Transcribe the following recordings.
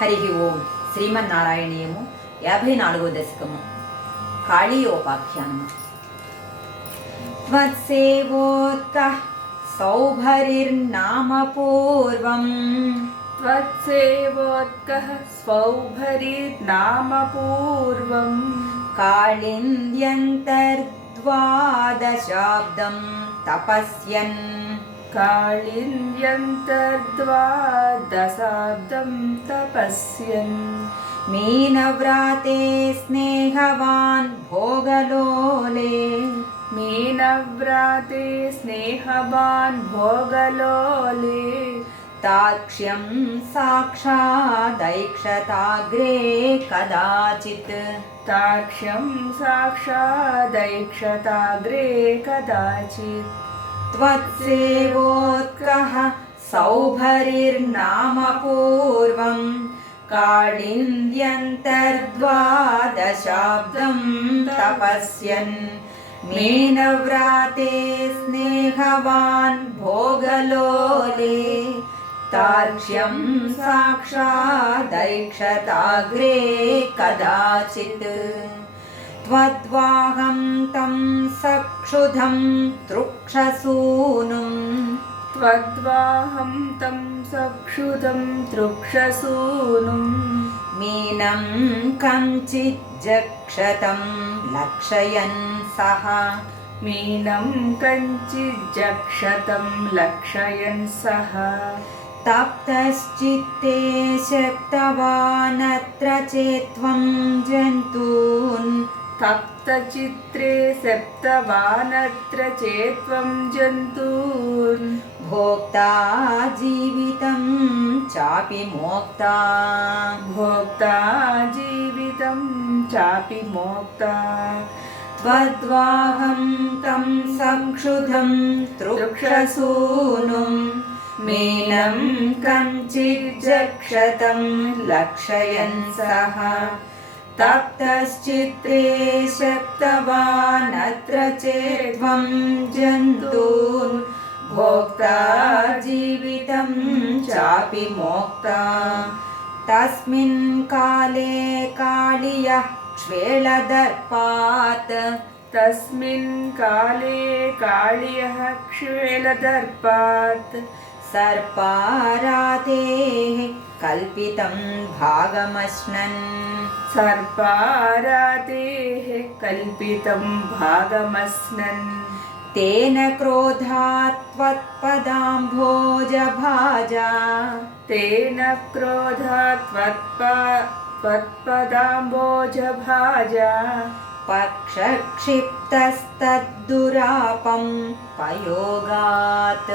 హరి ఓం శ్రీమన్నారాయణీయము యాభై నాలుగో దశకము కాళీయోపాఖ్యానము त्वत्सेवोत्कः सौभरिर्नाम पूर्वम् त्वत्सेवोत्कः स्वौभरिर्नाम पूर्वम् काळिन्द्यन्तर्द्वादशाब्दं तपस्यन् काळिन्द्यन्तर्द्वादशाब्दं तपस्यन्। मीनव्राते स्नेहवान् भोगलोले। मीनव्राते स्नेहवान् भोगलोले। ताक्ष्यं साक्षादैक्षताग्रे कदाचित्। ताक्ष्यं साक्षादैक्षताग्रे कदाचित् त्वत्सेवोत्कः सौभरिर्नाम पूर्वम् काळिन्द्यन्तर्द्वादशाब्दं तपस्यन् मीनव्राते स्नेहवान् भोगलोले तार्क्ष्यं साक्षादैक्षताग्रे कदाचित् त्वद्वाहं तं सक्षुधं तृक्षसूनुम्। त्वद्वाहं तं सक्षुधं तृक्षसूनुम्। मीनं कञ्चिज्जक्षतं लक्षयन् सः। मीनं कञ्चिज्जक्षतं लक्षयन् सः। तप्तश्चित्ते शक्तवानत्र चेत्त्वं जन्तून् तप्तचित्रे सप्तवानत्र चेत्त्वं जन्तून्। भोक्ता जीवितं चापि मोक्ता। भोक्ता जीवितं चापि मोक्ता। त्वद्वाहं तं संक्षुधं तृक्षसूनुं। मीनं कञ्चिज्जक्षतं लक्षयन् सः। तप्तश्चित्रे शक्तवानत्र चेत्त्वं जन्तून् भोक्ता जीवितं चापि मोक्ता। तस्मिन् काले काळियः क्ष्वेलदर्पात्। तस्मिन् काले काळियः क्षेलदर्पात् सर्पारातेः कल्पितं भागमश्नन्। सर्पारातेः कल्पितं भागमस्नन् तेन क्रोधात् त्वत्पदाम्भोजभाजा तेन क्रोधात् त्वत्पा त्वत्पदाम्बोजभाजा पक्षक्षिप्तस्तद्दुरापं पयोगात्।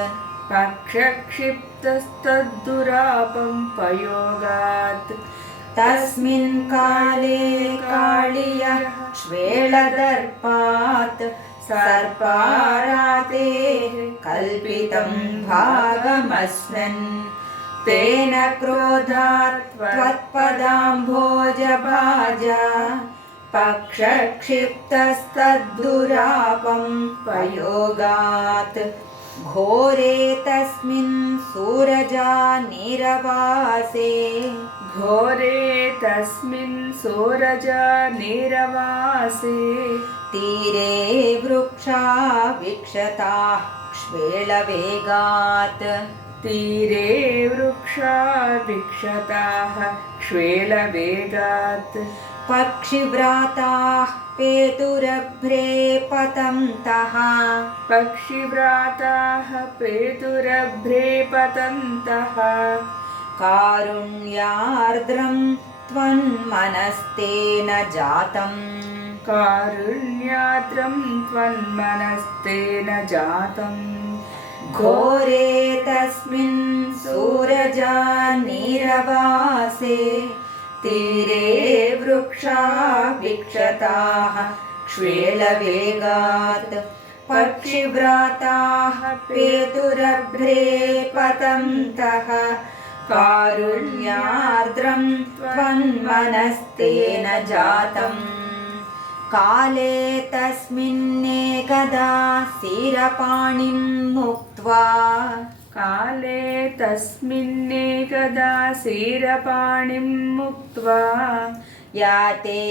पक्षक्षिप्तस्तद्दुरापं पयोगात् तस्मिन् काले काळियः श्वेलदर्पात् सर्पारातेः कल्पितं भागमस्नन्। तेन क्रोधात् त्वत्पदाम्भोजभाजा पक्षक्षिप्तस्तद्दुरापं पयोगात् घोरे तस्मिन् सूरजा निरवासे। घोरे तस्मिन् सोरजा निरवासे। तीरे वृक्षा विक्षताः क्ष्वेलवेगात्। तीरे वृक्षा विक्षताः क्ष्वेलवेगात् पक्षिव्राताः पेतुरभ्रे पतन्तः पक्षिव्राताः पेतुरभ्रे पतन्तः कारुण्यार्द्रं त्वन्मनस्तेन जातम्। कारुण्यात्रं त्वन्मनस्तेन जातम्। घोरे तस्मिन् सूरजा निरवासे तीरे वृक्षा विक्षताः क्ष्वेलवेगात् पक्षिव्राताः पेतुरभ्रे पतन्तः कारुण्यार्द्रं त्वन्मनस्तेन जातम्। काले तस्मिन्नेकदा शिरपाणिं मुक्त्वा काले तस्मिन्नेकदा क्षीरपाणिं मुक्त्वा याते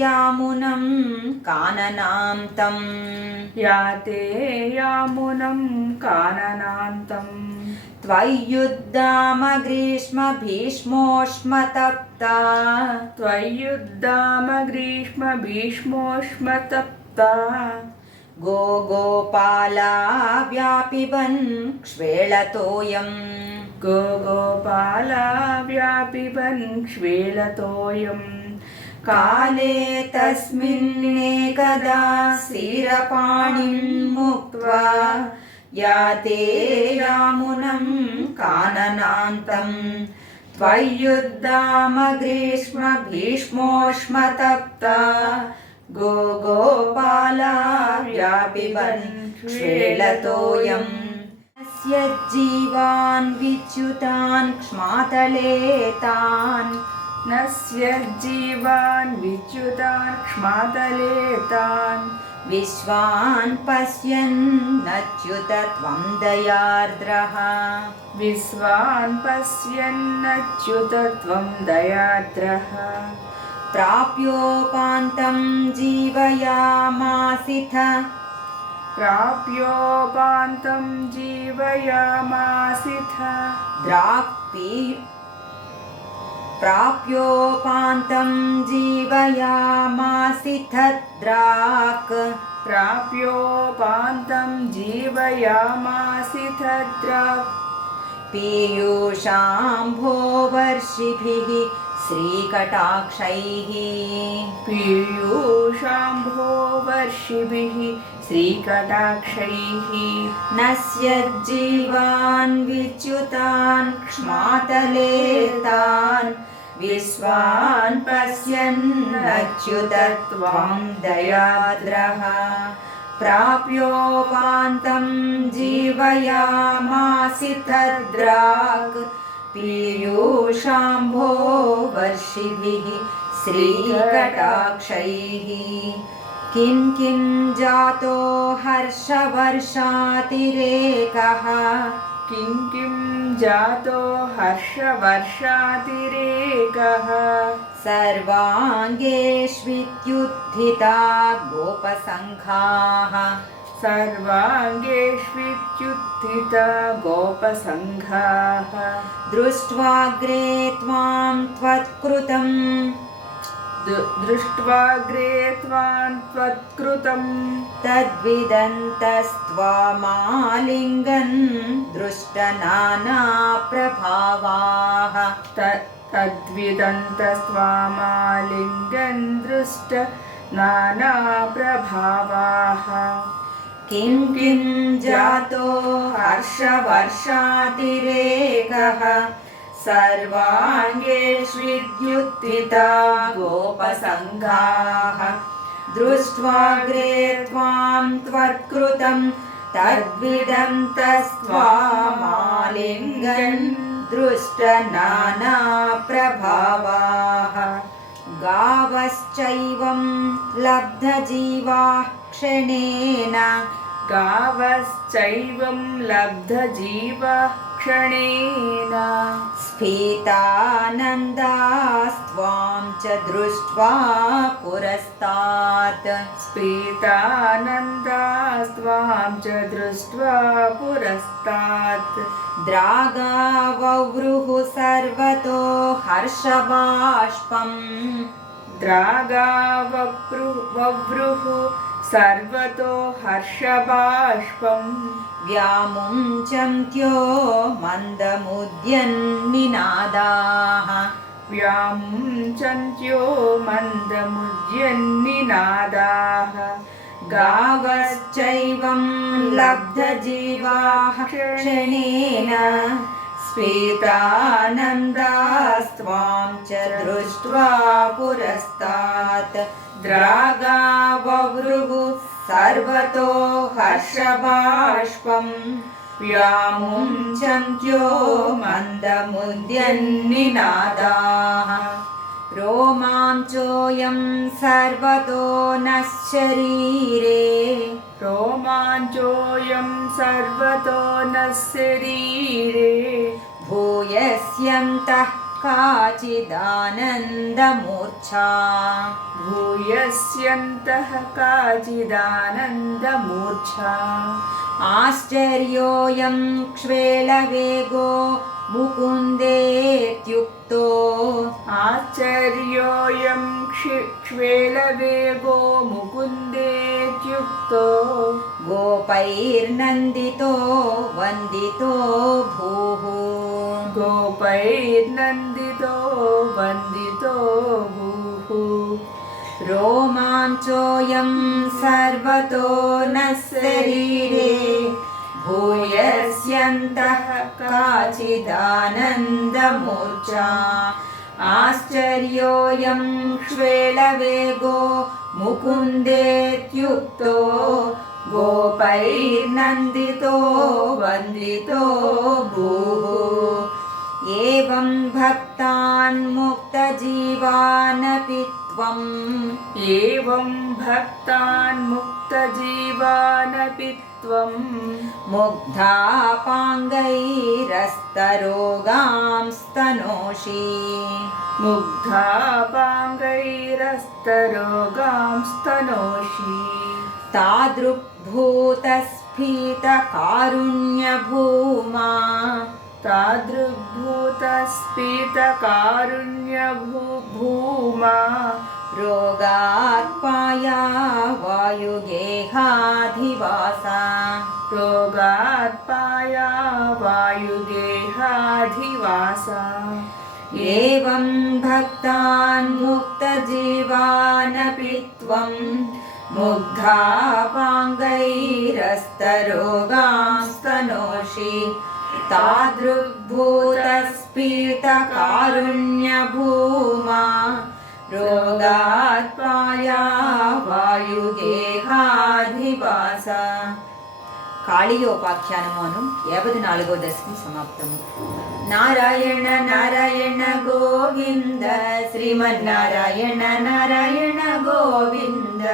यामुनं काननां तं याते यामुनं काननान्तम् त्वय्युद्दामग्रीष्मभीष्मोष्मतप्ता त्वय्युद्दाम ग्रीष्म भीष्मोष्मतप्ता गो गोपाला व्यापिबन् क्ष्वेळतोऽयम् गो गोपाला व्यापिबन् क्ष्वेलतोऽयम् काले तस्मिन्नेकदा स्थिरपाणिं मुक्त्वा याते यामुनं काननान्तं त्वय्युद्दामग्रीष्मभीष्मोष्मतप्ता गो अस्य जीवान् विच्युतान् क्ष्मातले तान् नस्य जीवान् विच्युतान् क्ष्मातले तान् विश्वान् पश्यन्नच्युत त्वं दयार्द्रः। विश्वान् पश्यन्नच्युत त्वं दयाद्रः प्राप्योपान्तं जीवयामासिथ प्राप्योपान्तं जीवयामासिथ। द्राक्पि प्राप्योपान्तं जीवयामासिथ द्राक्। प्राप्योपान्तं जीवयामासिथ द्रा पीयूषाम्भोवर्षिभिः श्रीकटाक्षैः पीयूषाम्भो वर्षिभिः श्रीकटाक्षैः नस्य विच्युतान् क्ष्मातले तान् विश्वान् पश्यन्नच्युत त्वं दयाद्रः प्राप्योपान्तं जीवयामासि तद्राक् पीयूषाम्भो वर्षिभिः श्रीकटाक्षैः। किं किं जातो हर्षवर्षातिरेकः? किं किं जातो हर्षवर्षातिरेकः? सर्वाङ्गेष्वित्युत्थिता गोपसङ्घाः। सर्वाङ्गेष्वित्युत्थिता गोपसङ्घाः। दृष्ट्वाग्रे त्वां त्वत्कृतम् दृष्ट्वाग्रे त्वां त्वत्कृतं। तद्विदन्तस्त्वामालिङ्गन् दृष्टनानाप्रभावाः। तद्विदन्तस्त्वामालिङ्गन् दृष्ट नानाप्रभावाः किं किं जातो हर्षवर्षातिरेकः? सर्वाङ्गेष्विद्युत्थिता गोपसङ्घाः दृष्ट्वाग्रे त्वां त्वत्कृतं तद्विदन्तस्त्वामालिङ्गन् दृष्ट नानाप्रभावाः गावश्चैवं लब्धजीवाः क्षणेन। गावश्चैवं लब्धजीवः क्षणेन स्फीतानन्दास्त्वां च दृष्ट्वा पुरस्तात्। स्फीतानन्दास्त्वां च दृष्ट्वा पुरस्तात्। द्रागाववृः सर्वतो हर्षबाष्पम्। द्रागावप्रु वव्रुः सर्वतो हर्षबाष्पम् व्यामुञ्चन्त्यो मन्दमुद्यन्निनादाः व्यामुञ्चन्त्यो मन्दमुद्यन्निनादाः गावश्चैवं लब्धजीवाः क्षणेन स्फीतानन्दास्त्वां च दृष्ट्वा पुरस्तात् द्रागाववृः सर्वतो हर्षबाष्पम् व्यामुञ्चन्त्यो मन्दमुद्यन्निनादाः रोमाञ्चोऽयं सर्वतो नः शरीरे रोमाञ्चोऽयं सर्वतो न नः शरीरे भूयस्यन्तः काचिदानन्दमूर्च्छा भूयस्यन्तः काचिदानन्दमूर्च्छा आश्चर्योऽयं क्ष्वेलवेगो मुकुन्देत्युक्तो आश्चर्योऽयं क्षि क्ष्वेलवेगो मुकुन्देत्युक्तो गोपैर्नन्दितो वन्दितो भूः गोपैर्नन्दितो वन्दितो भूः रोमाञ्चोऽयं सर्वतो नः शरीरे भूयस्यन्तः काचिदानन्दमूर्च्छा आश्चर्योऽयं क्ष्वेलवेगो मुकुन्देत्युक्तो गोपैर्नन्दितो वन्दितो भूः एवं भक्तान्मुक्तजीवानपि त्वम् एवं भक्तान् मुक्तजीवानपि त्वं। मुग्धापाङ्गैरस्तरोगां स्तनोषि मुग्धापाङ्गैरस्तरोगां स्तनोषि तादृग्भूतस्फीतकारुण्यभूमा तादृग्भूतस्फीतकारुण्यभू भूमा रोगात्पाया वायुगेहाधिवासा। रोगात्पाया वायुगेहाधिवासा। एवं भक्तान् मुक्तजीवानपि त्वं मुग्धापाङ्गैरस्तरोगां स्तनोषि तादृग्भूतस्फीतकारुण्यभूमा रोगात्पाया వాయుగేహాధివాస కాళీయోపాఖ్యానమును యాభై నాలుగో దశకం సమాప్తము నారాయణ నారాయణ గోవింద శ్రీమన్నారాయణ నారాయణ గోవింద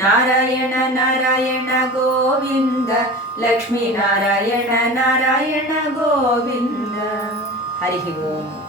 నారాయణ నారాయణ గోవింద లక్ష్మీనారాయణ నారాయణ గోవింద. హరి ఓం.